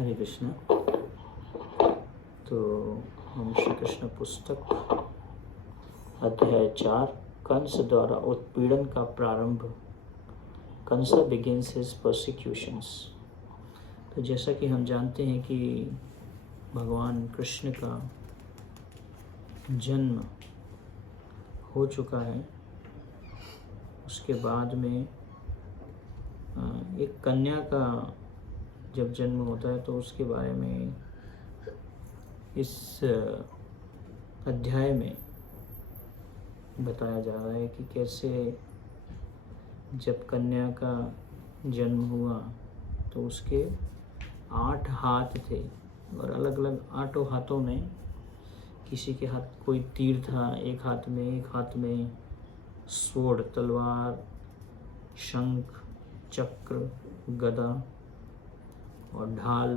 हरे कृष्ण। तो हम श्री कृष्ण पुस्तक अध्याय 4 कंस द्वारा उत्पीड़न का प्रारंभ। Kamsa begins his persecutions. तो जैसा कि हम जानते हैं कि भगवान कृष्ण का जन्म हो चुका है। उसके बाद में एक कन्या का जब जन्म होता है तो उसके बारे में इस अध्याय में बताया जा रहा है कि कैसे जब कन्या का जन्म हुआ तो उसके 8 हाथ थे और अलग अलग 8 हाथों में किसी के हाथ कोई तीर था, एक हाथ में स्वॉर्ड तलवार, शंख, चक्र, गदा और ढाल।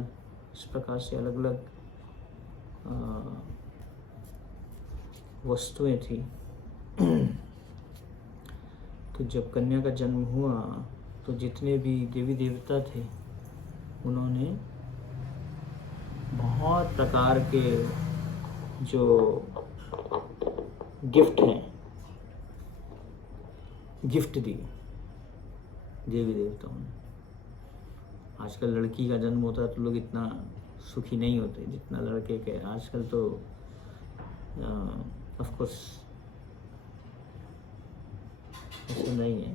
इस प्रकार से अलग अलग वस्तुएं थी। तो जब कन्या का जन्म हुआ तो जितने भी देवी देवता थे उन्होंने बहुत प्रकार के जो गिफ्ट दिए देवी देवताओं ने। आजकल लड़की का जन्म होता है तो लोग इतना सुखी नहीं होते जितना लड़के के। आजकल तो ऑफ कोर्स ऐसा नहीं है,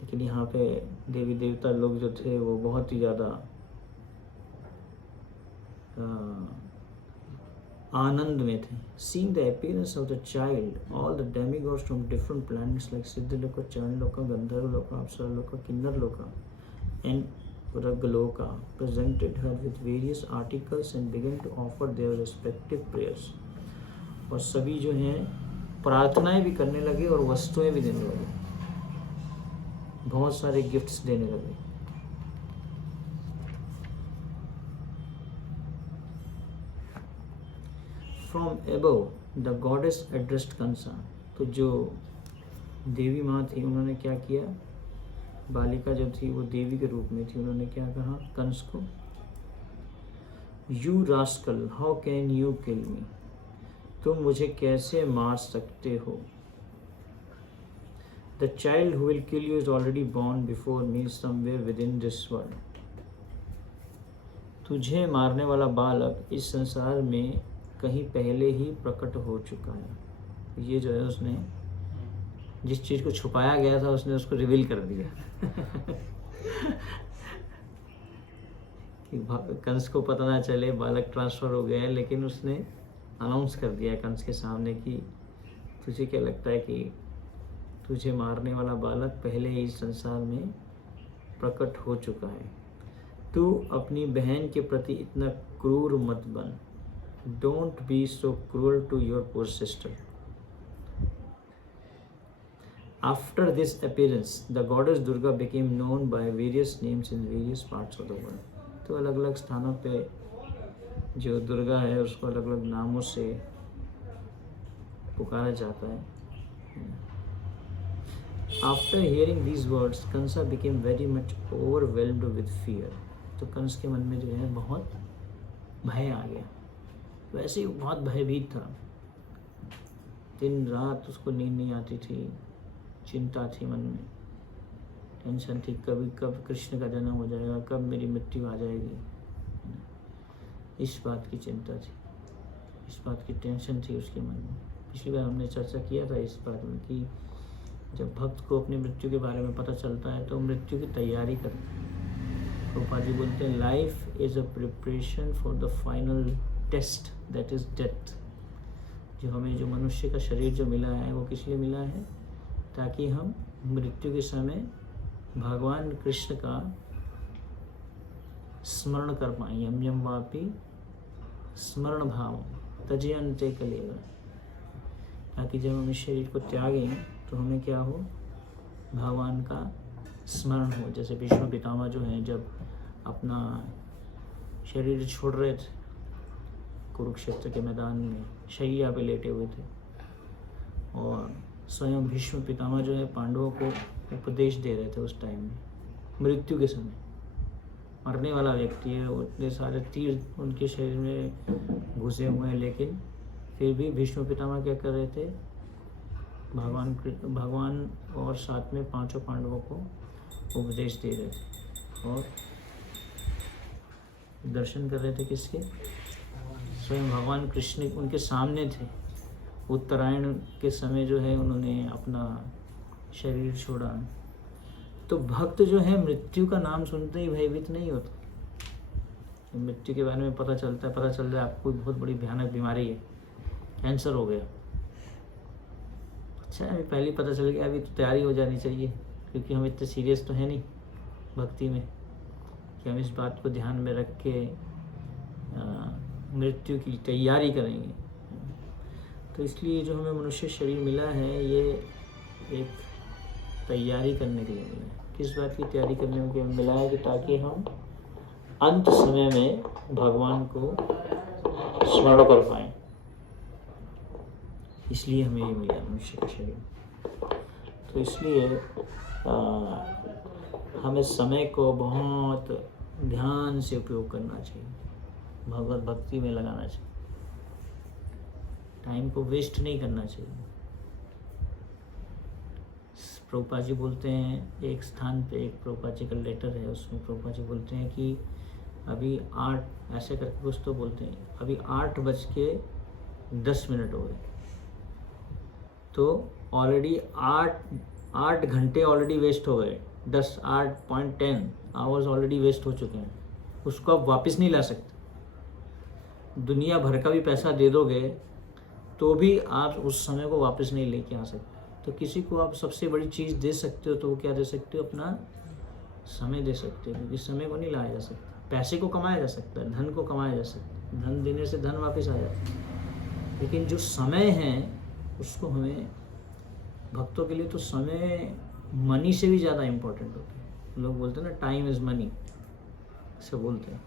लेकिन यहाँ पे देवी देवता लोग जो थे वो बहुत ही ज़्यादा आनंद में थे। Seeing the appearance of the child, all the demigods from different planets like Siddhaloka, Chandraloka, Gandharvaloka, Apsaraloka, Kinnarloka and Ragaloka presented her with various articles and began to offer their respective prayers. और सभी जो हैं प्रार्थनाएं भी करने लगे और वस्तुएं भी देने लगे, बहुत सारे गिफ्ट्स देने लगे। From above, the goddess addressed Kansa. तो जो देवी माँ थी उन्होंने क्या किया, बालिका जो थी वो देवी के रूप में थी, उन्होंने क्या कहा कंस को, You rascal, how can you kill me? तुम मुझे कैसे मार सकते हो? The child who will kill you is already born before me somewhere within this world. तुझे मारने वाला बालक इस संसार में कहीं पहले ही प्रकट हो चुका है। ये जो है उसने जिस चीज़ को छुपाया गया था उसने उसको रिवील कर दिया। कि कंस को पता ना चले बालक ट्रांसफ़र हो गया है, लेकिन उसने अनाउंस कर दिया कंस के सामने कि तुझे क्या लगता है कि तुझे मारने वाला बालक पहले ही इस संसार में प्रकट हो चुका है। तू अपनी बहन के प्रति इतना क्रूर मत बन। Don't be so cruel to your poor sister. After this appearance, the goddess Durga became known by various names in various parts of the world. तो अलग अलग स्थानों पे जो दुर्गा है उसको अलग अलग नामों से पुकारा जाता है। After hearing these words, Kansa became very much overwhelmed with fear. तो कंस के मन में जो है बहुत भय आ गया। वैसे ही बहुत भयभीत था, दिन रात उसको नींद नहीं आती थी, चिंता थी मन में, टेंशन थी, कब कृष्ण का जन्म हो जाएगा, कब मेरी मृत्यु आ जाएगी। इस बात की चिंता थी, इस बात की टेंशन थी उसके मन में। पिछली बार हमने चर्चा किया था इस बात में कि जब भक्त को अपनी मृत्यु के बारे में पता चलता है तो मृत्यु की तैयारी करता है। प्रभुपाद जी बोलते हैं life is a preparation for the final test that is death. जो हमें जो मनुष्य का शरीर जो मिला है वो किस लिए मिला है, ताकि हम मृत्यु के समय भगवान कृष्ण का स्मरण कर पाएं। यम यम वापी स्मरण भाव तजयन्ते कलेव, ताकि जब हम इस शरीर को त्यागें तो हमें क्या हो, भगवान का स्मरण हो। जैसे भीष्म पितामह जो हैं जब अपना शरीर छोड़ रहे थे कुरुक्षेत्र के मैदान में शैया पे लेटे हुए थे और स्वयं भीष्म पितामह जो है पांडवों को उपदेश दे रहे थे उस टाइम में मृत्यु के समय। मरने वाला व्यक्ति है, वो इतने सारे तीर उनके शरीर में घुसे हुए हैं, लेकिन फिर भी भीष्म पितामह क्या कर रहे थे, भगवान और साथ में पांचों पांडवों को उपदेश दे रहे थे और दर्शन कर रहे थे किसके, स्वयं भगवान कृष्ण उनके सामने थे। उत्तरायण के समय जो है उन्होंने अपना शरीर छोड़ा। तो भक्त जो है मृत्यु का नाम सुनते ही भयभीत नहीं होता। मृत्यु के बारे में पता चल रहा है आपको बहुत बड़ी भयानक बीमारी है, कैंसर हो गया, अच्छा अभी पहले पता चल गया, अभी तो तैयारी हो जानी चाहिए, क्योंकि हम इतने सीरियस तो है नहीं भक्ति में कि हम इस बात को ध्यान में रख के मृत्यु की तैयारी करेंगे। तो इसलिए जो हमें मनुष्य शरीर मिला है ये एक तैयारी करने के लिए मिला है। किस बात की तैयारी करने के लिए मिला है, कि ताकि हम अंत समय में भगवान को स्मरण कर पाएं, इसलिए हमें ये मिला मनुष्य का शरीर। तो इसलिए हमें समय को बहुत ध्यान से उपयोग करना चाहिए, भगवत भक्ति में लगाना चाहिए, टाइम को वेस्ट नहीं करना चाहिए। प्रभुपाद जी बोलते हैं एक स्थान पे, एक प्रभुपाद जी का लेटर है, उसमें प्रभुपाद जी बोलते हैं कि अभी 8 ऐसे करके कुछ तो बोलते हैं, अभी 8:10 हो गए, तो ऑलरेडी 8 घंटे ऑलरेडी वेस्ट हो गए, 8.10 आवर्स ऑलरेडी वेस्ट हो चुके हैं, उसको आप वापस नहीं ला सकते। दुनिया भर का भी पैसा दे दोगे तो भी आप उस समय को वापस नहीं लेके आ सकते। तो किसी को आप सबसे बड़ी चीज़ दे सकते हो तो वो क्या दे सकते हो, अपना समय दे सकते हो, क्योंकि समय को नहीं लाया जा सकता। पैसे को कमाया जा सकता है, धन को कमाया जा सकता है, धन देने से धन वापस आ जाता है, लेकिन जो समय है उसको हमें, भक्तों के लिए तो समय मनी से भी ज़्यादा इम्पोर्टेंट होता है। लोग बोलते हैं ना टाइम इज़ मनी, ऐसे बोलते हैं।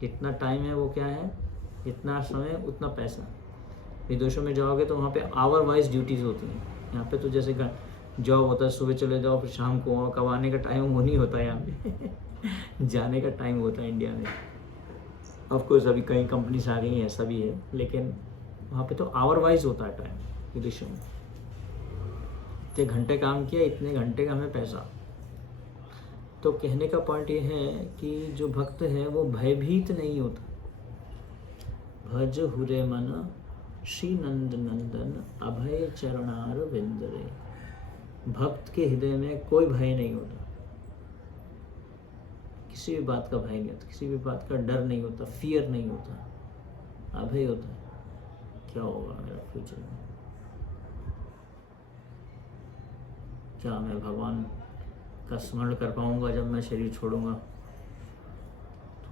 जितना टाइम है वो क्या है, जितना समय उतना पैसा। विदेशों में जाओगे तो वहाँ पे आवर वाइज ड्यूटीज़ होती हैं, यहाँ पे तो जैसे जॉब होता है, सुबह चले जाओ फिर शाम को आओ, कब आने का टाइम वो नहीं होता है यहाँ पे जाने का टाइम होता है इंडिया में। ऑफ कोर्स अभी कई कंपनीज आ गई हैं, ऐसा भी है, लेकिन वहाँ पे तो आवर वाइज होता है टाइम विदेशों में। इतने घंटे काम किया, इतने घंटे का हमें पैसा। तो कहने का पॉइंट ये है कि जो भक्त है वो भयभीत नहीं होता। भज हुरे मन श्री नंद नंदन अभय चरणार विंदरे। भक्त के हृदय में कोई भय नहीं होता, किसी भी बात का भय नहीं होता, किसी भी बात का डर नहीं होता, फियर नहीं होता, अभय होता है। क्या होगा मेरा फ्यूचर में, क्या मैं भगवान का स्मरण कर पाऊंगा जब मैं शरीर छोड़ूंगा। तो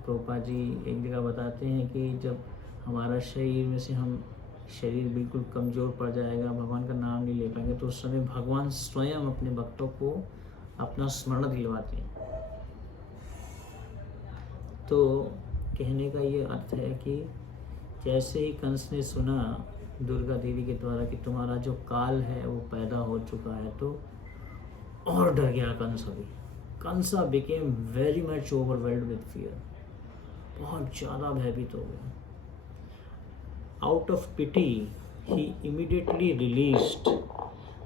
प्रभुपाद जी एक जगह बताते हैं कि जब हमारा शरीर में से हम शरीर बिल्कुल कमज़ोर पड़ जाएगा, भगवान का नाम नहीं ले पाएंगे, तो उस समय भगवान स्वयं अपने भक्तों को अपना स्मरण दिलवाते हैं। तो कहने का ये अर्थ है कि जैसे ही कंस ने सुना दुर्गा देवी के द्वारा कि तुम्हारा जो काल है वो पैदा हो चुका है, तो और डर गया कंस। अभी Kamsa became very much overwhelmed with fear, बहुत ज़्यादा भयभीत हो गया। Out of pity, he immediately released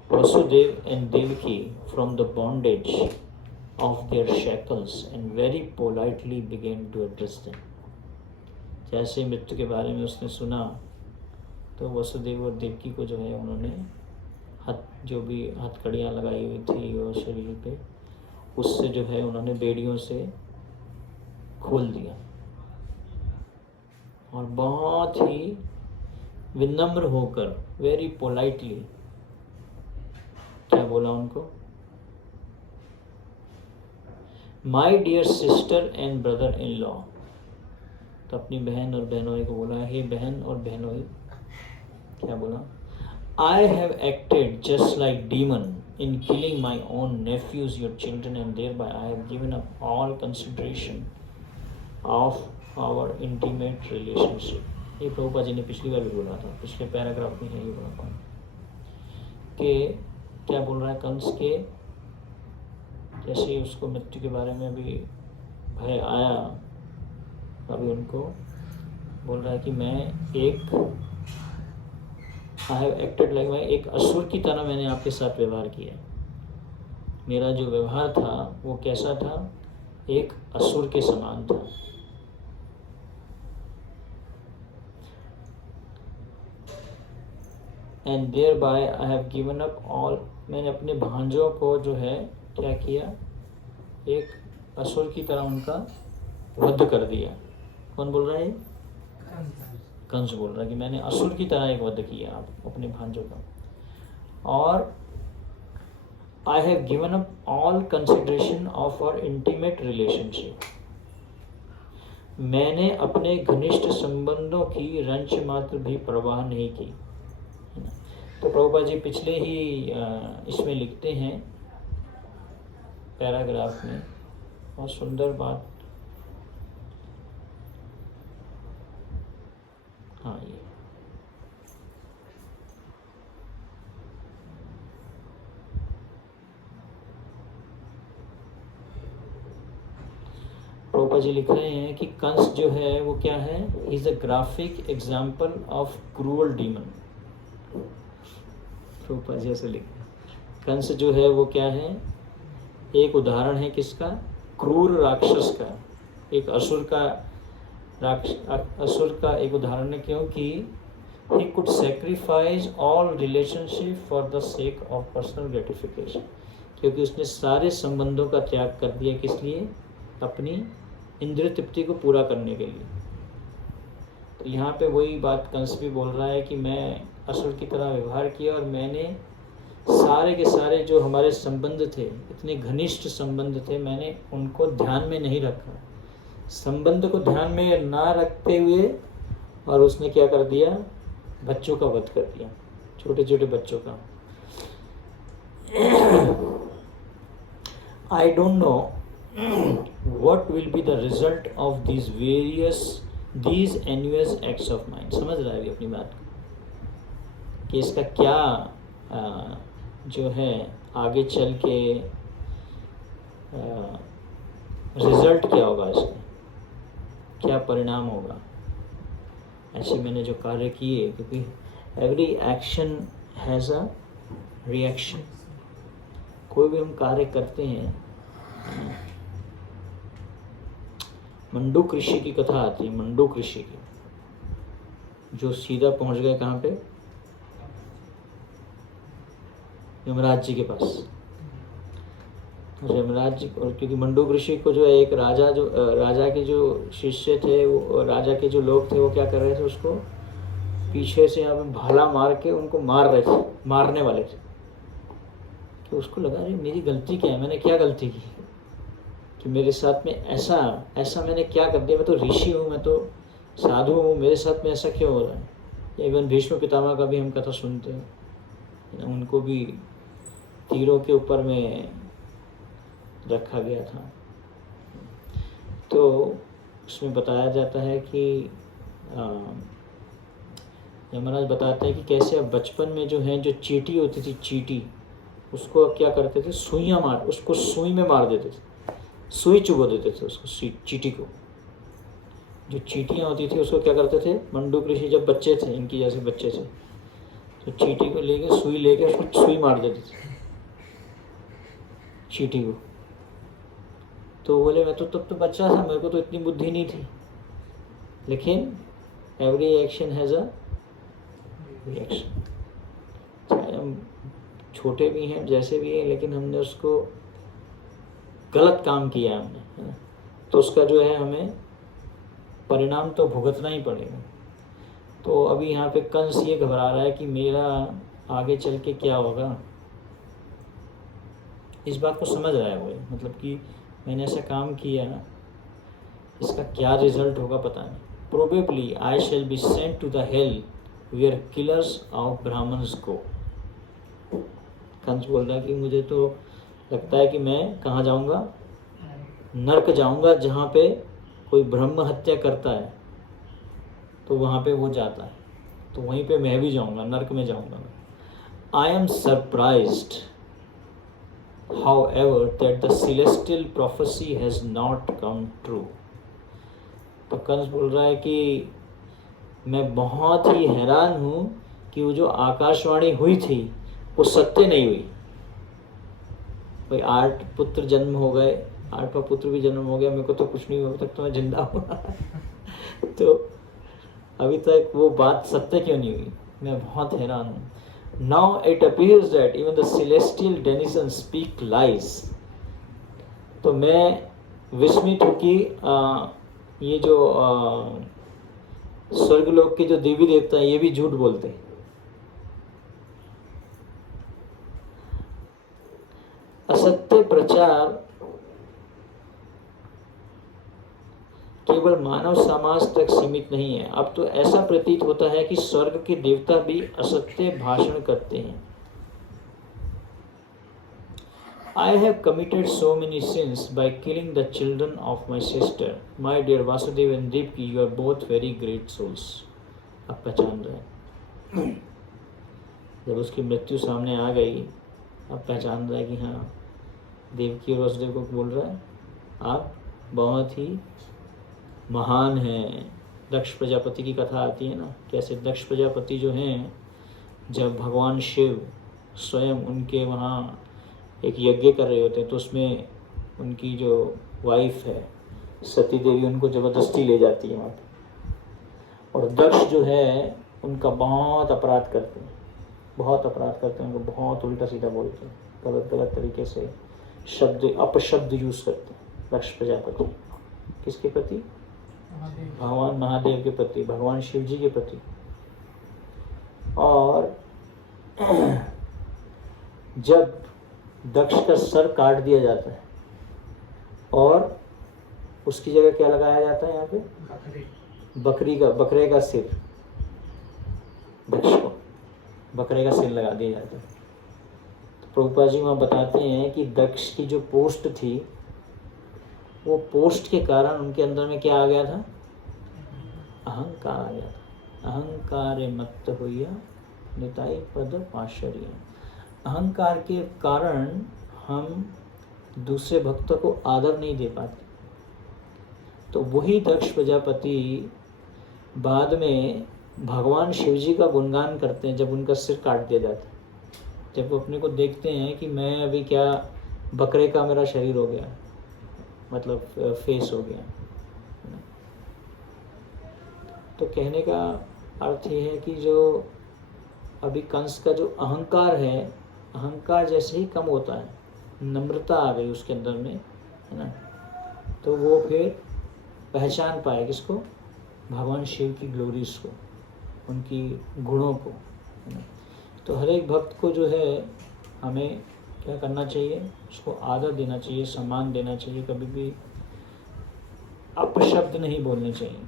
Vasudev and Devaki from the bondage of their shackles and very politely began to address them. जैसे मृत्यु के बारे में उसने सुना तो वसुदेव और देवकी को जो है उन्होंने जो भी हथकड़ियाँ लगाई हुई थी और शरीर पे, उससे जो है उन्होंने बेड़ियों से खोल दिया और बहुत ही विनम्र होकर वेरी पोलाइटली क्या बोला उनको, my dear sister and brother in law. तो अपनी बहन और बहनोई को बोला, हे बहन और बहनोई, क्या बोला, I have acted just like demon in killing my own nephews, your children, and thereby I have given up all consideration of our intimate relationship. ये प्रभुपाद जी ने पिछली बार भी बोला था, पिछले पैराग्राफ में है ये बोला था कि क्या बोल रहा है कंस के, जैसे उसको मृत्यु के बारे में भी भय आया, अभी उनको बोल रहा है कि मैं आई हैव एक्टेड लाइक, मैं एक असुर की तरह मैंने आपके साथ व्यवहार किया। मेरा जो व्यवहार था वो कैसा था? एक असुर के समान था। And thereby I have given up all, मैंने अपने भांजों को जो है क्या किया? एक असुर की तरह उनका वध कर दिया। कौन बोल रहा है? कंस बोल रहा है कि मैंने असुर की तरह एक वध किया आप अपने भांजों का। और I have given up all consideration of our intimate relationship. मैंने अपने घनिष्ठ संबंधों की रंच मात्र भी परवाह नहीं की। तो प्रभुपाद जी पिछले ही इसमें लिखते हैं पैराग्राफ में, बहुत सुंदर बात। हाँ, ये प्रभुपाद जी लिख रहे हैं कि कंस जो है वो क्या है? He is a graphic example of cruel demon. Prabhupada ji ऐसे लिख, कंस जो है वो क्या है? एक उदाहरण है किसका? क्रूर राक्षस का, एक असुर का, असुर का एक उदाहरण है। क्योंकि he could sacrifice all relationship for the sake of personal gratification, क्योंकि उसने सारे संबंधों का त्याग कर दिया। किस लिए? अपनी इंद्रिय तृप्ति को पूरा करने के लिए। तो यहाँ पे वही बात कंस भी बोल रहा है कि मैं असुर की तरह व्यवहार किया और मैंने सारे के सारे जो हमारे संबंध थे, इतने घनिष्ठ संबंध थे, मैंने उनको ध्यान में नहीं रखा। संबंध को ध्यान में ना रखते हुए और उसने क्या कर दिया? बच्चों का वध कर दिया, छोटे छोटे बच्चों का। I don't know what will be the result of these envious acts of mine। समझ रहा है अभी अपनी बात को कि इसका क्या जो है आगे चल के रिजल्ट क्या होगा, इसका क्या परिणाम होगा। ऐसे मैंने जो कार्य किए, क्योंकि every action has a reaction. कोई भी हम कार्य करते हैं, मंडूक ऋषि की कथा आती है, मंडूक ऋषि की, जो सीधा पहुंच गए कहाँ पे? यमराज जी के पास। यमराज जी, और क्योंकि मंडूक ऋषि को जो है एक राजा, जो राजा के जो शिष्य थे, वो राजा के जो लोग थे, वो क्या कर रहे थे? उसको पीछे से यहाँ पे भाला मार के उनको मार रहे थे, मारने वाले थे। तो उसको लगा अरे मेरी गलती क्या है, मैंने क्या गलती की कि मेरे साथ में ऐसा मैंने क्या कर दिया? मैं तो ऋषि हूँ, मैं तो साधु हूँ, मेरे साथ में ऐसा क्यों हो रहा है? इवन भीष्म पितामह का भी हम कथा सुनते हैं, उनको भी तीरों के ऊपर में रखा गया था। तो उसमें बताया जाता है कि यमराज बताते हैं कि कैसे अब बचपन में जो है, जो चींटी होती थी, चींटी, उसको अब क्या करते थे? सुइयाँ मार, उसको सुई में मार देते थे, सुई चुबो देते थे उसको, चींटी को। जो चींटियाँ होती थी उसको क्या करते थे? मंडूक ऋषि जब बच्चे थे, इनकी जैसे बच्चे थे, तो चींटी को लेके, सुई लेके उसको सुई मार देते थे चींटी को। तो बोले मैं तो तब तो बच्चा था, मेरे को तो इतनी बुद्धि नहीं थी। लेकिन every action has a reaction. चाहे हम छोटे भी हैं, जैसे भी हैं, लेकिन हमने उसको गलत काम किया हमने, है ना, तो उसका जो है हमें परिणाम तो भुगतना ही पड़ेगा। तो अभी यहाँ पे कंस ये घबरा रहा है कि मेरा आगे चल के क्या होगा। इस बात को समझ रहा है वो, मतलब कि मैंने ऐसा काम किया, इसका क्या रिजल्ट होगा पता नहीं। Probably I shall be sent to the hell where killers of brahmins go. Kamsa बोल रहा है कि मुझे तो लगता है कि मैं कहाँ जाऊँगा? नरक जाऊँगा, जहाँ पे कोई ब्रह्म हत्या करता है तो वहाँ पे वो जाता है, तो वहीं पे मैं भी जाऊँगा, नरक में जाऊँगा। I am surprised however, that the celestial prophecy has not come true. तो कंस बोल रहा है कि मैं बहुत ही हैरान हूँ कि वो जो आकाशवाणी हुई थी वो सत्य नहीं हुई। भाई 8 पुत्र जन्म हो गए, 8वां पुत्र भी जन्म हो गया, मेरे को तो कुछ नहीं हुआ, अभी तक तो मैं जिंदा हूँ तो अभी तक वो बात सत्य क्यों नहीं हुई? मैं बहुत हैरान हूँ। Now it appears that even the celestial denizens speak lies. तो मैं विस्मित हूँ कि ये जो स्वर्गलोक के जो देवी देवता हैं ये भी झूठ बोलते हैं। असत्य प्रचार केवल मानव समाज तक सीमित नहीं है। अब तो ऐसा प्रतीत होता है कि स्वर्ग के देवता भी असत्य भाषण करते हैं। I have committed so many sins by killing the children of my sister. My dear Vasudev and Devaki, you are both very great souls. अब पहचान रहे हैं। जब उसकी मृत्यु सामने आ गई, अब पहचान रहा है कि हाँ, देवकी और वासुदेव को बोल रहा है आप बहुत ही महान हैं। दक्ष प्रजापति की कथा आती है ना, कैसे दक्ष प्रजापति जो हैं, जब भगवान शिव स्वयं उनके वहाँ एक यज्ञ कर रहे होते हैं तो उसमें उनकी जो वाइफ है सती देवी उनको ज़बरदस्ती ले जाती है वहाँ पे, और दक्ष जो है उनका बहुत अपराध करते हैं, बहुत अपराध करते हैं, उनको बहुत उल्टा सीधा बोलते हैं, गलत गलत तरीके से शब्द अपशब्द यूज़ करते हैं दक्ष प्रजापति। किसके प्रति? भगवान महादेव के प्रति, भगवान शिव जी के प्रति। और जब दक्ष का सर काट दिया जाता है और उसकी जगह क्या लगाया जाता है यहाँ पे? बकरे का सिर। दक्ष को बकरे का सिर लगा दिया जाता है। तो प्रभुपाद जी वहाँ बताते हैं कि दक्ष की जो पोस्ट थी, वो पोस्ट के कारण उनके अंदर में क्या आ गया था? अहंकार आ गया था। अहंकार मत्त होइया निताई पद पाशर्य। अहंकार के कारण हम दूसरे भक्तों को आदर नहीं दे पाते। तो वही दक्ष प्रजापति बाद में भगवान शिव जी का गुणगान करते हैं जब उनका सिर काट दिया जाता है। जब वो अपने को देखते हैं कि मैं अभी क्या बकरे का मेरा शरीर हो गया, मतलब फेस हो गया। तो कहने का अर्थ ये है कि जो अभी कंस का जो अहंकार है, अहंकार जैसे ही कम होता है, नम्रता आ गई उसके अंदर में, है ना, तो वो फिर पहचान पाए किसको? भगवान शिव की ग्लोरीज को, उनकी गुणों को, है ना। तो हर एक भक्त को जो है हमें क्या करना चाहिए? उसको आदर देना चाहिए, सम्मान देना चाहिए, कभी भी अपशब्द नहीं बोलने चाहिए।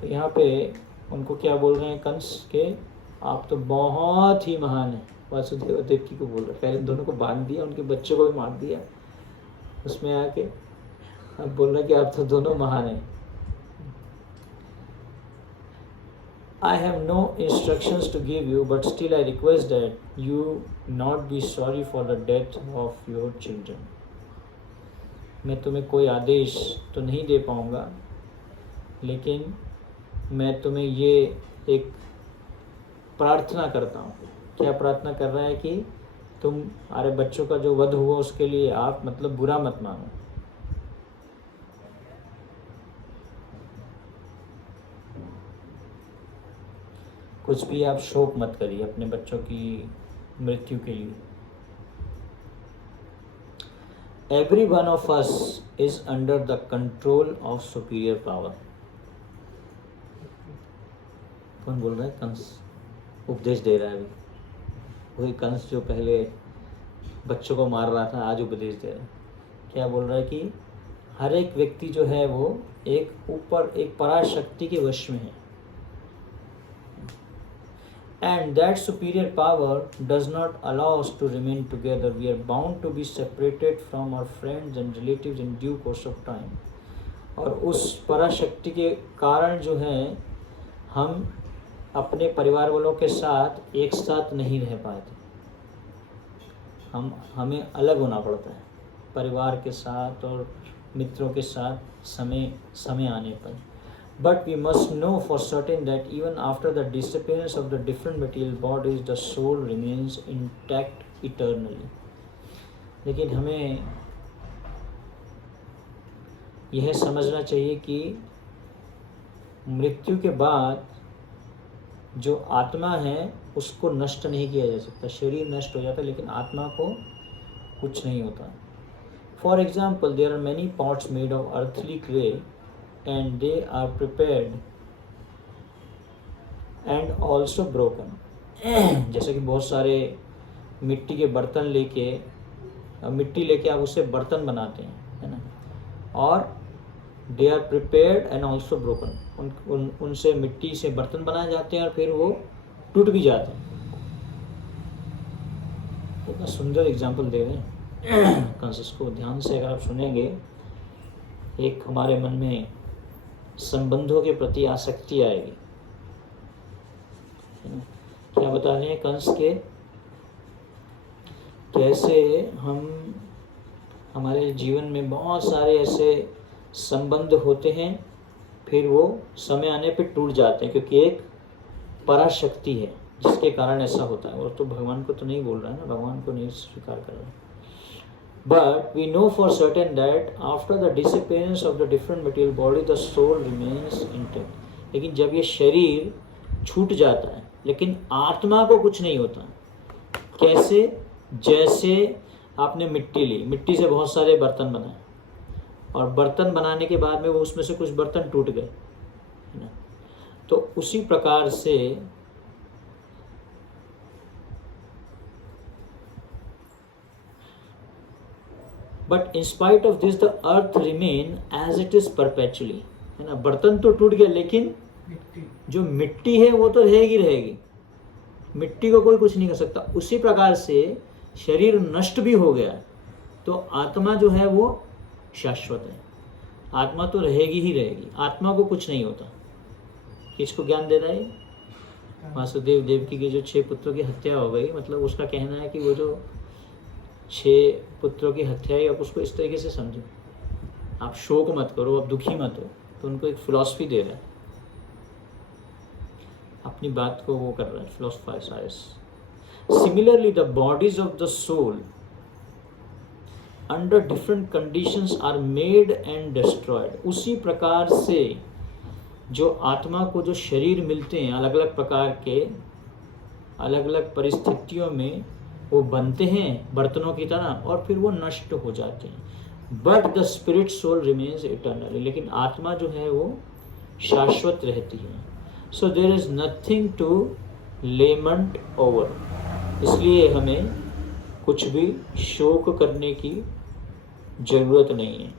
तो यहाँ पे उनको क्या बोल रहे हैं कंस के? आप तो बहुत ही महान हैं। वासुदेव देवकी को बोल रहे, पहले दोनों को बांध दिया, उनके बच्चों को भी मार दिया, उसमें आके अब बोल रहे कि आप तो दोनों महान हैं। I have no instructions to give you, but still I request that you not be sorry for the death of your children. मैं तुम्हें कोई आदेश तो नहीं दे पाऊँगा, लेकिन मैं तुम्हें ये एक प्रार्थना करता हूँ। क्या प्रार्थना कर रहा है? कि तुम्हारे बच्चों का जो वध हुआ उसके लिए आप मतलब बुरा मत मानो। कुछ भी आप शोक मत करिए अपने बच्चों की मृत्यु के लिए। Every one of us is under the control of superior power. कौन बोल रहा है? कंस उपदेश दे रहा है अभी। वही कंस जो पहले बच्चों को मार रहा था, आज उपदेश दे रहा है। क्या बोल रहा है? कि हर एक व्यक्ति जो है वो एक पराशक्ति के वश में है। And that superior power does not allow us to remain together. We are bound to be separated from our friends and relatives in due course of time. और उस पराशक्ति के कारण जो है हम अपने परिवार वालों के साथ एक साथ नहीं रह पाते। हमें अलग होना पड़ता है परिवार के साथ और मित्रों के साथ समय आने पर. But we must know for certain that even after the disappearance of the different material bodies, the soul remains intact eternally. लेकिन हमें यह समझना चाहिए कि मृत्यु के बाद जो आत्मा है उसको नष्ट नहीं किया जा सकता. शरीर नष्ट हो जाता है लेकिन आत्मा को कुछ नहीं होता. For example, there are many pots made of earthly clay and they are prepared and also broken. जैसे कि बहुत सारे मिट्टी के बर्तन मिट्टी लेके आप उससे बर्तन बनाते हैं, है ना, और they are prepared and also broken. उनसे मिट्टी से बर्तन बनाए जाते हैं और फिर वो टूट भी जाते हैं. कितना सुंदर एग्जाम्पल दे रहे हैं. कंसेप्ट को ध्यान से अगर आप सुनेंगे, एक हमारे मन में संबंधों के प्रति आसक्ति आएगी. क्या बता रहे हैं कंस के, कैसे हम हमारे जीवन में बहुत सारे ऐसे संबंध होते हैं फिर वो समय आने पे टूट जाते हैं क्योंकि एक पराशक्ति है जिसके कारण ऐसा होता है. और तो भगवान को तो नहीं बोल रहा है ना, भगवान को नहीं स्वीकार कर रहा है. But we know for certain that after the disappearance of the different material body, the soul remains intact. लेकिन जब ये शरीर छूट जाता है लेकिन आत्मा को कुछ नहीं होता. कैसे? जैसे आपने मिट्टी ली, मिट्टी से बहुत सारे बर्तन बनाए और बर्तन बनाने के बाद में वो उसमें से कुछ बर्तन टूट गए, है ना, तो उसी प्रकार से but in spite of this the earth remain as it is perpetually, है ना. बर्तन तो टूट गए लेकिन जो मिट्टी है वो तो रहेगी. मिट्टी को कोई कुछ नहीं कर सकता. उसी प्रकार से शरीर नष्ट भी हो गया तो आत्मा जो है वो शाश्वत है. आत्मा तो रहेगी ही रहेगी. आत्मा को कुछ नहीं होता. किसको ज्ञान दे रहा है? वासुदेव देवकी के जो 6 पुत्रों की हत्या हो गई, मतलब उसका कहना है कि वो जो 6 पुत्रों की हत्या है, आप उसको इस तरीके से समझो, आप शोक मत करो, आप दुखी मत हो. तो उनको एक फिलॉसफी दे रहा है, अपनी बात को वो कर रहा है, philosopher science. Similarly the bodies of the soul under different conditions are made and destroyed. उसी प्रकार से जो आत्मा को जो शरीर मिलते हैं अलग अलग प्रकार के, अलग अलग परिस्थितियों में वो बनते हैं बर्तनों की तरह और फिर वो नष्ट हो जाते हैं. But the spirit soul remains eternally. लेकिन आत्मा जो है वो शाश्वत रहती है. So there is nothing to lament over. इसलिए हमें कुछ भी शोक करने की जरूरत नहीं है.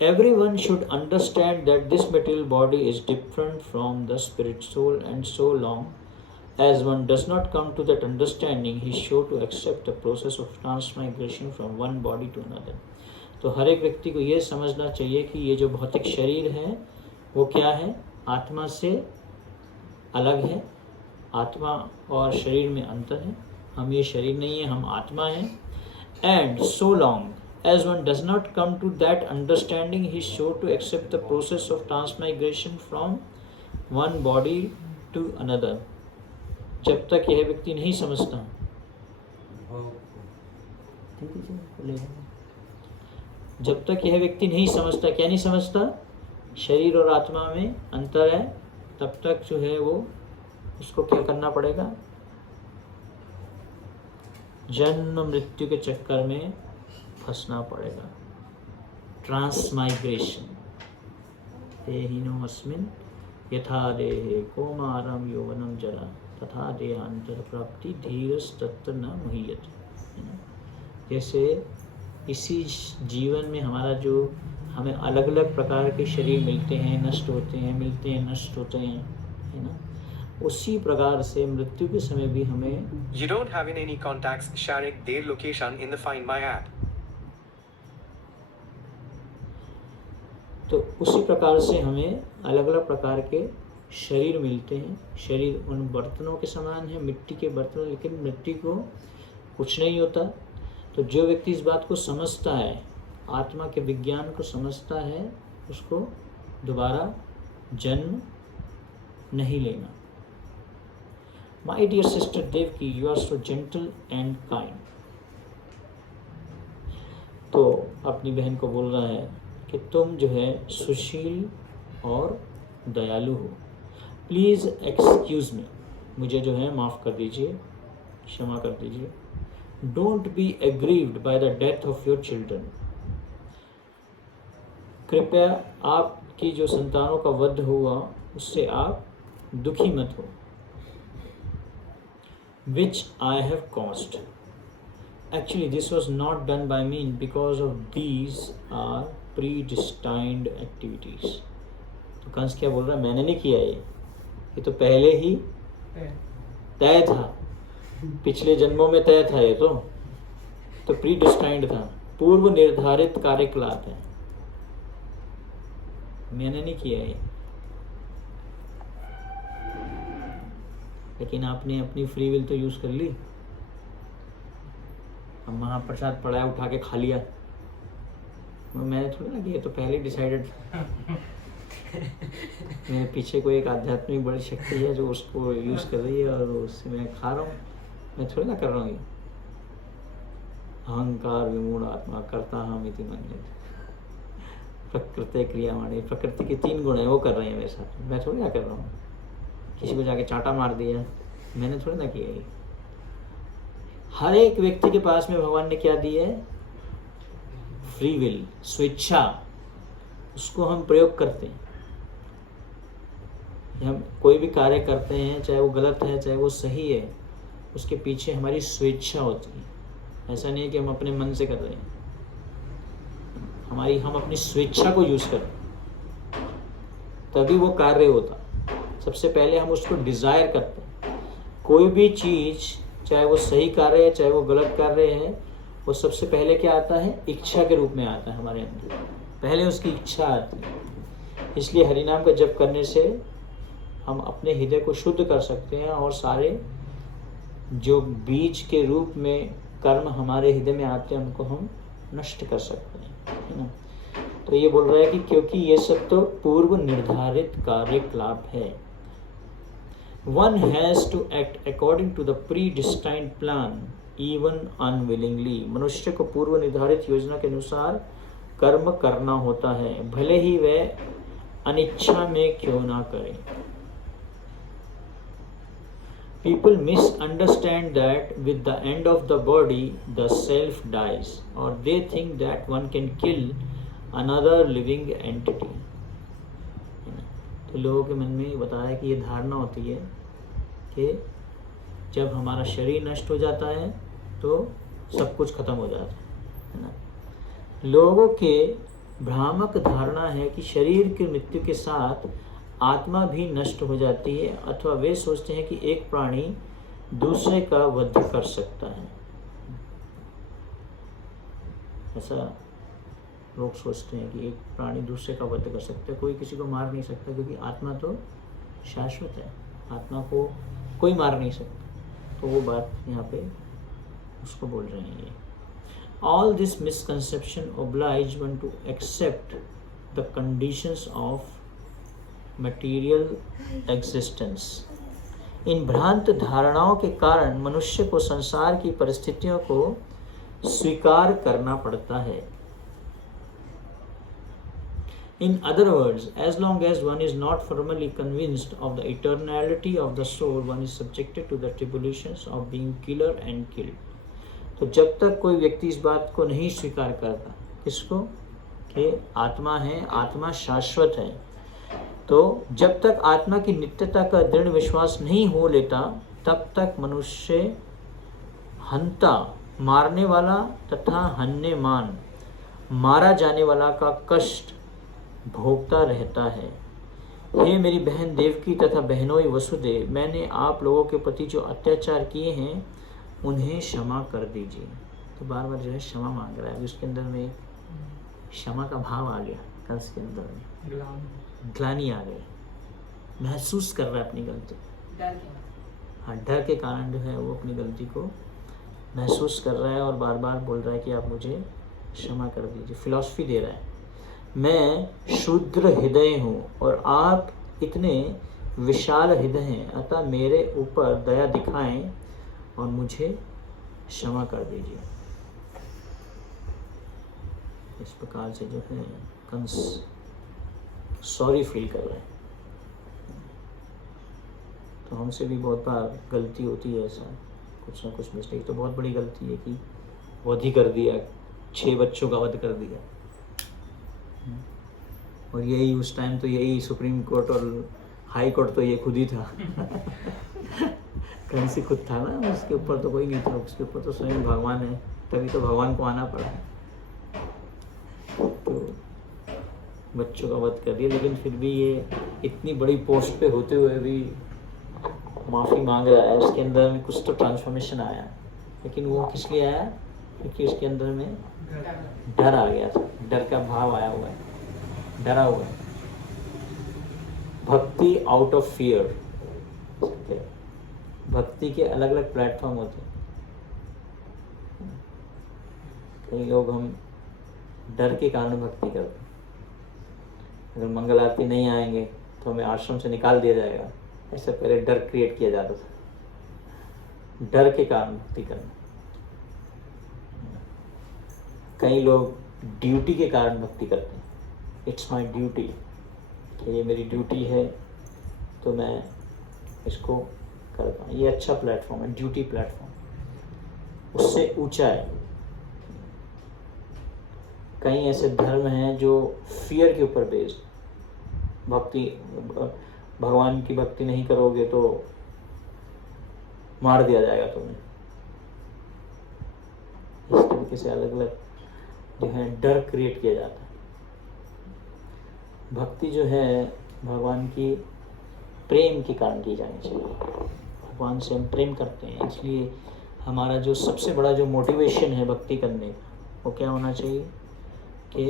Everyone should understand that this material body is different from the spirit soul, and so long as one does not come to that understanding, he is sure to accept the process of transmigration from one body to another. तो हर एक व्यक्ति को ये समझना चाहिए कि ये जो भौतिक शरीर है वो क्या है, आत्मा से अलग है. आत्मा और शरीर में अंतर है. हम ये शरीर नहीं है, हम आत्मा हैं. And so long as one does not come to that understanding, he is sure to accept the process of transmigration from one body to another. जब तक यह व्यक्ति नहीं समझता, जब तक यह व्यक्ति नहीं समझता, क्या नहीं समझता, शरीर और आत्मा में अंतर है, तब तक जो है वो उसको क्या करना पड़ेगा, जन्म मृत्यु के चक्कर में फंसना पड़ेगा. ट्रांसमाइग्रेशन. देहिनो अस्मिन् यथा देहे कौमारम यौवनम जरा तथा देहांतर प्राप्ति धीरस्तत्र न मुह्यते. जैसे इसी जीवन में हमारा जो हमें अलग अलग प्रकार के शरीर मिलते हैं, नष्ट होते हैं, मिलते हैं, नष्ट होते हैं, है ना, उसी प्रकार से मृत्यु के समय भी हमें You don't have any contacts sharing their location in the Find My app. तो उसी प्रकार से हमें अलग अलग प्रकार के शरीर मिलते हैं, शरीर उन बर्तनों के समान है, मिट्टी के बर्तन, लेकिन मिट्टी को कुछ नहीं होता। तो जो व्यक्ति इस बात को समझता है, आत्मा के विज्ञान को समझता है, उसको दोबारा जन्म नहीं लेना। My dear sister Devaki, you are so gentle and kind. तो अपनी बहन को बोल रहा है कि तुम जो है सुशील और दयालु हो। प्लीज़ एक्सक्यूज़ मी, मुझे जो है माफ़ कर दीजिए, क्षमा कर दीजिए। Don't be aggrieved by the death of your children. कृपया आपकी जो संतानों का वध हुआ उससे आप दुखी मत हो। Which I have caused. Actually, this was not done by me because of these are predestined activities. तो कंस क्या बोल रहा है, मैंने नहीं किया ये तो पहले ही तय था, पिछले जन्मों में तय था, ये तो प्रीडिस्टाइंड था, पूर्व निर्धारित कार्यकलाप है, मैंने नहीं किया ये। लेकिन आपने अपनी फ्री विल तो यूज़ कर ली। अब महाप्रसाद पड़ा है, उठा के खा लिया, मैंने थोड़ा ना कि ये तो पहले डिसाइडेड था। मेरे पीछे कोई एक आध्यात्मिक बड़ी शक्ति है जो उसको यूज़ कर रही है और उससे मैं खा रहा हूँ, मैं थोड़ी ना कर रहा हूँ ये। अहंकार विमूढ़ आत्मा करता हम इति मन्यते, प्रकृति क्रियावाणी, प्रकृति के 3 गुण हैं, वो कर रहे हैं मेरे साथ, मैं थोड़ी ना कर रहा हूँ। किसी को जाके चांटा मार दिया, मैंने थोड़ी ना किया ये। हर एक व्यक्ति के पास में भगवान ने क्या दी है, फ्री विल, स्वेच्छा, उसको हम प्रयोग करते हैं। हम कोई भी कार्य करते हैं, चाहे वो गलत है चाहे वो सही है, उसके पीछे हमारी स्वेच्छा होती है। ऐसा नहीं है कि हम अपने मन से कर रहे हैं, हम अपनी स्वेच्छा को यूज करें तभी वो कार्य होता। सबसे पहले हम उसको डिजायर करते हैं। कोई भी चीज, चाहे वो सही कार्य है चाहे वो गलत कार्य है, वो सबसे पहले क्या आता है, इच्छा के रूप में आता है हमारे अंदर, पहले उसकी इच्छा आती है। इसलिए हरिनाम का जप करने से हम अपने हृदय को शुद्ध कर सकते हैं और सारे जो बीज के रूप में कर्म हमारे हृदय में आते हैं उनको हम नष्ट कर सकते हैं, है ना। तो ये बोल रहा है कि क्योंकि ये सब तो पूर्व निर्धारित कार्यकलाप है। One has to act according to the predestined plan, even unwillingly. मनुष्य को पूर्व निर्धारित योजना के अनुसार कर्म करना होता है, भले ही वह अनिच्छा में क्यों ना करे। People misunderstand that with the end of the body, the self dies, or they think that one can kill another living entity. तो लोगों के मन में बताया कि ये धारणा होती है कि जब हमारा शरीर नष्ट हो जाता है तो सब कुछ खत्म हो जाता है ना। लोगों के भ्रामक धारणा है कि शरीर की मृत्यु के साथ आत्मा भी नष्ट हो जाती है, अथवा वे सोचते हैं कि एक प्राणी दूसरे का वध कर सकता है। ऐसा लोग सोचते हैं कि एक प्राणी दूसरे का वध कर सकता है, कोई किसी को मार नहीं सकता, क्योंकि आत्मा तो शाश्वत है, आत्मा को कोई मार नहीं सकता। तो वो बात यहाँ पे उसको बोल रहे हैं ये। All this misconception oblige one to accept the conditions of material existence. इन भ्रांत धारणाओं के कारण मनुष्य को संसार की परिस्थितियों को स्वीकार करना पड़ता है। In other words, as long as one is not firmly convinced of the eternality of the soul, one is subjected to the tribulations of being killer and killed. तो जब तक कोई व्यक्ति इस बात को नहीं स्वीकार करता, किसको, कि आत्मा है, आत्मा शाश्वत है, तो जब तक आत्मा की नित्यता का दृढ़ विश्वास नहीं हो लेता, तब तक मनुष्य हंता, मारने वाला तथा हन्यमान, मारा जाने वाला का कष्ट भोगता रहता है। हे मेरी बहन देवकी तथा बहनोई वसुदेव, मैंने आप लोगों के प्रति जो अत्याचार किए हैं उन्हें क्षमा कर दीजिए। तो बार बार जो है क्षमा मांग रहा है। उसके अंदर में क्षमा का भाव आ गया, कंस के अंदर में ग्लानि आ गई। महसूस कर रहा है अपनी गलती। हाँ, डर के कारण जो है वो अपनी गलती को महसूस कर रहा है और बार बार बोल रहा है कि आप मुझे क्षमा कर दीजिए। फिलॉसफी दे रहा है, मैं शूद्र हृदय हूँ और आप इतने विशाल हृदय हैं, अतः मेरे ऊपर दया दिखाएं और मुझे क्षमा कर दीजिए। इस प्रकार से जो है कंस सॉरी फील कर रहे हैं। तो हमसे भी बहुत बार गलती होती है, ऐसा कुछ ना कुछ मिस्टेक। तो बहुत बड़ी गलती है कि वध ही कर दिया, 6 बच्चों का वध कर दिया। और यही उस टाइम तो यही सुप्रीम कोर्ट और हाई कोर्ट तो ये खुद ही था। कंस ही खुद था ना, उसके ऊपर तो कोई नहीं था, उसके ऊपर तो स्वयं भगवान है, तभी तो भगवान को आना पड़ा। तो बच्चों का वध कर दिया, लेकिन फिर भी ये इतनी बड़ी पोस्ट पे होते हुए भी माफ़ी मांग रहा है। उसके अंदर में कुछ तो ट्रांसफॉर्मेशन आया, लेकिन वो किस लिए आया? क्योंकि उसके अंदर में डर आ गया था, डर का भाव आया हुआ है, डरा हुआ है। भक्ति आउट ऑफ फियर। भक्ति के अलग अलग प्लेटफॉर्म होते हैं। कई लोग हम डर के कारण भक्ति करते हैं। अगर मंगल आरती नहीं आएंगे तो हमें आश्रम से निकाल दिया जाएगा, ऐसे पहले डर क्रिएट किया जाता था। डर के कारण भक्ति करना। कई लोग ड्यूटी के कारण भक्ति करते हैं। इट्स माई ड्यूटी, कि ये मेरी ड्यूटी है तो मैं इसको करता हूँ। ये अच्छा प्लेटफॉर्म है, ड्यूटी प्लेटफॉर्म। उससे ऊंचा है। कई ऐसे धर्म हैं जो फियर के ऊपर बेस्ड। भक्ति, भगवान की भक्ति नहीं करोगे तो मार दिया जाएगा तुम्हें। इस तरीके से अलग अलग जो है डर क्रिएट किया जाता है। भक्ति जो है भगवान की प्रेम के कारण की जानी चाहिए। भगवान से हम प्रेम करते हैं, इसलिए हमारा जो सबसे बड़ा जो मोटिवेशन है भक्ति करने का, वो क्या होना चाहिए कि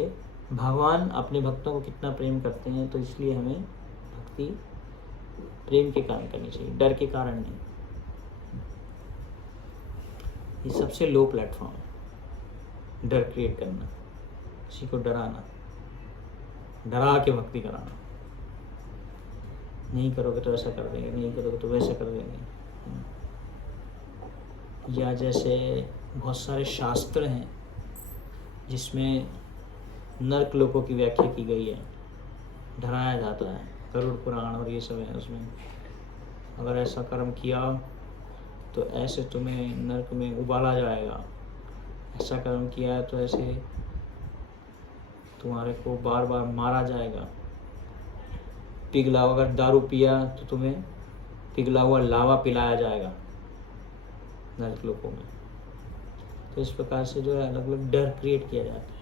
भगवान अपने भक्तों को कितना प्रेम करते हैं, तो इसलिए हमें भक्ति प्रेम के कारण करनी चाहिए, डर के कारण नहीं। ये सबसे लो प्लेटफॉर्म है, डर क्रिएट करना, किसी को डराना, डरा के भक्ति कराना। नहीं करोगे तो ऐसा कर देंगे, नहीं करोगे तो वैसा कर देंगे। या जैसे बहुत सारे शास्त्र हैं जिसमें नरक लोकों की व्याख्या की गई है, डराया जाता है, गरुड़ पुराण और ये सब है। उसमें अगर ऐसा कर्म किया तो ऐसे तुम्हें नरक में उबाला जाएगा, ऐसा कर्म किया है तो ऐसे तुम्हारे को बार बार मारा जाएगा। पिघला, अगर दारू पिया तो तुम्हें पिघला हुआ लावा पिलाया जाएगा नरक लोकों में। तो इस प्रकार से जो है अलग अलग डर क्रिएट किया जाता है।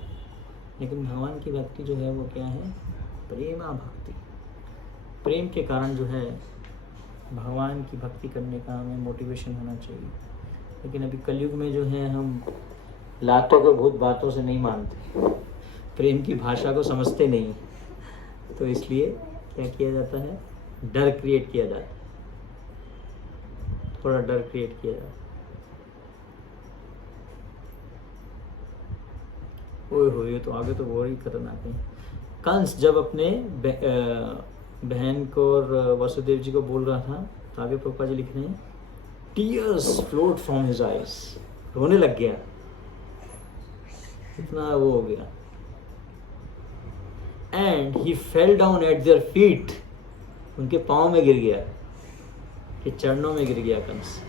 लेकिन भगवान की भक्ति जो है वो क्या है? प्रेमा भक्ति। प्रेम के कारण जो है भगवान की भक्ति करने का हमें मोटिवेशन होना चाहिए। लेकिन अभी कलयुग में जो है हम लातों को भूत बातों से नहीं मानते, प्रेम की भाषा को समझते नहीं, तो इसलिए क्या किया जाता है? डर क्रिएट किया जाता है, थोड़ा डर क्रिएट किया जाता है। ओए हो, ये तो आगे तो वो ही खतरनाक है। कंस जब अपने बहन को और वसुदेव जी को बोल रहा था, तो आगे प्रभुपाद जी लिख रहे हैं, tears flowed from his eyes, रोने लग गया, इतना वो हो गया। And he fell down eight their feet, उनके पाँव में गिर गया, कि चरणों में गिर गया Kamsa.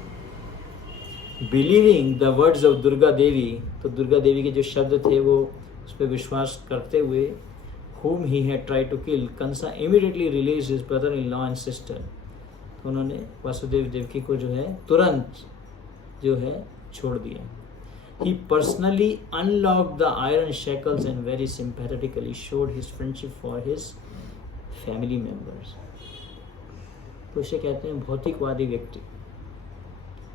Believing the words of Durga Devi, तो दुर्गा देवी के जो शब्द थे वो उस पर विश्वास करते हुए, whom he had tried to kill, Kansa immediately released his brother-in-law and sister, तो उन्होंने वासुदेव देवकी को जो है तुरंत जो है छोड़ दिया। He personally unlocked the iron shackles and very sympathetically showed his friendship for his family members. तो इसे कहते हैं भौतिकवादी व्यक्ति।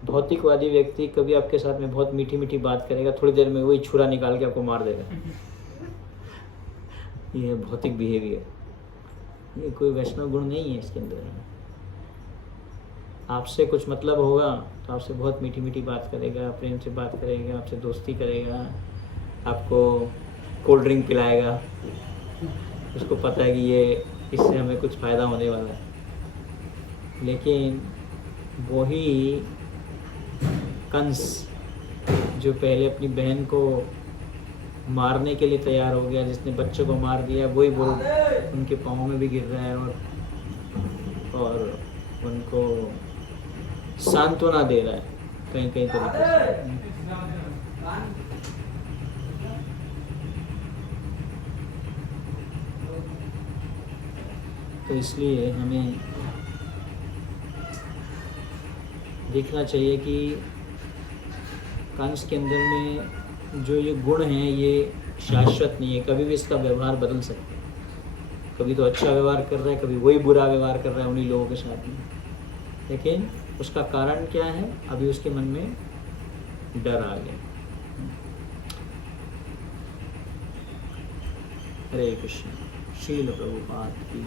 भौतिकवादी व्यक्ति कभी आपके साथ में बहुत मीठी मीठी बात करेगा, थोड़ी देर में वही छुरा निकाल के आपको मार देगा। ये है भौतिक बिहेवियर। ये कोई वैष्णव गुण नहीं है इसके अंदर। आपसे कुछ मतलब होगा तो आपसे बहुत मीठी मीठी बात करेगा, प्रेम से बात करेगा, आपसे दोस्ती करेगा, आपको कोल्ड ड्रिंक पिलाएगा, उसको पता है कि ये इससे हमें कुछ फ़ायदा होने वाला है। लेकिन वही कंस जो पहले अपनी बहन को मारने के लिए तैयार हो गया, जिसने बच्चों को मार दिया, वही वो उनके पाँव में भी गिर रहा है और उनको सांत्वना दे रहा है कहीं कहीं तरीके से। तो इसलिए हमें देखना चाहिए कि कंस के अंदर में जो ये गुण हैं ये शाश्वत नहीं है, कभी भी इसका व्यवहार बदल सकता है। कभी तो अच्छा व्यवहार कर रहा है, कभी वही बुरा व्यवहार कर रहा है उन्हीं लोगों के साथ में। लेकिन उसका कारण क्या है? अभी उसके मन में डर आ गया। हरे कृष्ण। शील प्रभुपाद की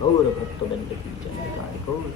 गौर भक्त बंद की जय। गौर